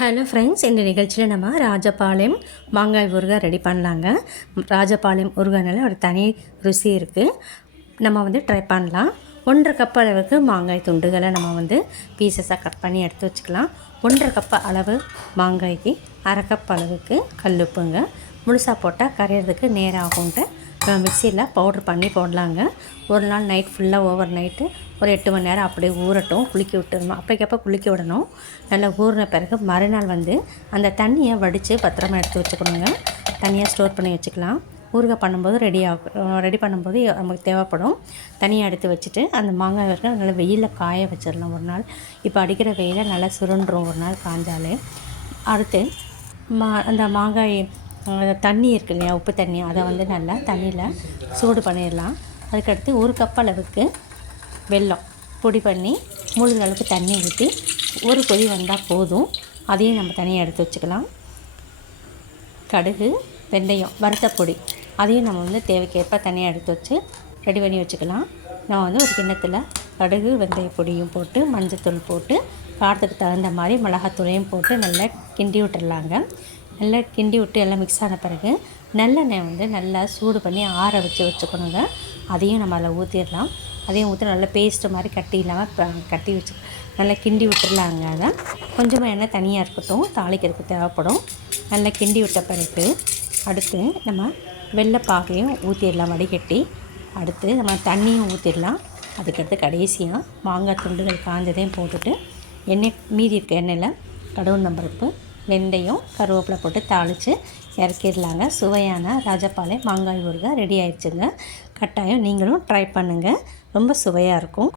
Hello friends இந்த நிகழ்ச்சியில் நம்ம ராஜபாளையம் மாங்காய் ஊறுகாய் ரெடி பண்ணலாங்க. ராஜபாளையம் ஊறுகாய்னால ஒரு தனி ருசி இருக்குது நம்ம வந்து ட்ரை பண்ணலாம். ஒன்றரை கப் அளவுக்கு மாங்காய் துண்டுகளை நம்ம வந்து பீசஸாக கட் பண்ணி எடுத்து வச்சுக்கலாம். ஒன்றரை கப் அளவு மாங்காய்க்கு அரை கப் அளவுக்கு கல்லுப்புங்க. முழுசாக போட்டால் கரையிறதுக்கு நேரம் மிக்சியில் பவுட்ரு பண்ணி போடலாங்க. ஒரு நாள் நைட் ஃபுல்லாக ஓவர் நைட்டு ஒரு எட்டு மணி நேரம் அப்படியே ஊறட்டும் குளிக்க விட்டுருணும் அப்போக்கப்போ குளிக்க விடணும். நல்லா ஊறின பிறகு மறுநாள் வந்து அந்த தண்ணியை வடித்து பத்திரமா எடுத்து வச்சுக்கணுங்க. தனியாக ஸ்டோர் பண்ணி வச்சுக்கலாம். ஊறுகாய் பண்ணும்போது ரெடி ஆகும் ரெடி பண்ணும்போது நமக்கு தேவைப்படும். தனியாக எடுத்து வச்சுட்டு அந்த மாங்காய் வரைக்கும் நல்லா வெயிலில் காய வச்சிடலாம் ஒரு நாள். இப்போ அடிக்கிற வெயிலில் நல்லா சுருண்டுரும் ஒரு நாள் காய்ஞ்சாலே அடுத்து மா அந்த மாங்காய் தண்ணி இருக்கு இல்லையா உப்பு தண்ணி அதை வந்து நல்லா தண்ணியில் சூடு பண்ணிடலாம். அதுக்கடுத்து ஒரு கப் அளவுக்கு வெல்லம் பொடி பண்ணி மூழ்கிற அளவுக்கு தண்ணி ஊற்றி ஒரு கொதி வந்தால் போதும். அதையும் நம்ம தனியாக எடுத்து வச்சுக்கலாம். கடுகு வெந்தயம் வறுத்த பொடி அதையும் நம்ம வந்து தேவைக்கேற்ப தனியாக எடுத்து வச்சு ரெடி பண்ணி வச்சுக்கலாம். நான் வந்து ஒரு கிண்ணத்தில் கடுகு வெந்தய பொடியும் போட்டு மஞ்சத்தூள் போட்டு காரத்துக்கு தகுந்த மாதிரி மிளகாத்தூளையும் போட்டு நல்லா கிண்டி விட்டுடலாங்க நல்லா கிண்டி விட்டு எல்லாம் மிக்ஸ் ஆன பிறகு நல்லெண்ணெய் வந்து நல்லா சூடு பண்ணி ஆற வச்சு வச்சுக்கணுங்க. அதையும் நம்ம அதில் ஊற்றிடலாம் அதையும் ஊற்றி நல்லா பேஸ்ட்டு மாதிரி கட்டி இல்லாமல் கட்டி வச்சு நல்லா கிண்டி விட்டுடலாங்க அதை. கொஞ்சமாக எண்ணெய் தனியாக இருக்கட்டும் தாளிக்கிறதுக்கு தேவைப்படும். நல்லா கிண்டி விட்ட பிறகு அடுத்து நம்ம வெள்ளைப்பாகையும் ஊற்றிடலாம் வடிகட்டி. அடுத்து நம்ம தண்ணியும் ஊற்றிடலாம் அதுக்கடுத்து கடைசியாக மாங்காய் துண்டுகள் காஞ்சதையும் போட்டுட்டு எண்ணெய் மீதி இருக்க எண்ணெயில் கடவுள் நம்பருப்பு வெந்தயம் கருவேப்பிலை போட்டு தாளித்து இறக்கிடலாங்க. சுவையான ராஜபாலை மாங்காய் ஊறுகாய் ரெடி ஆயிடுச்சுங்க. கட்டாயம் நீங்களும் ட்ரை பண்ணுங்கள் ரொம்ப சுவையாக இருக்கும்.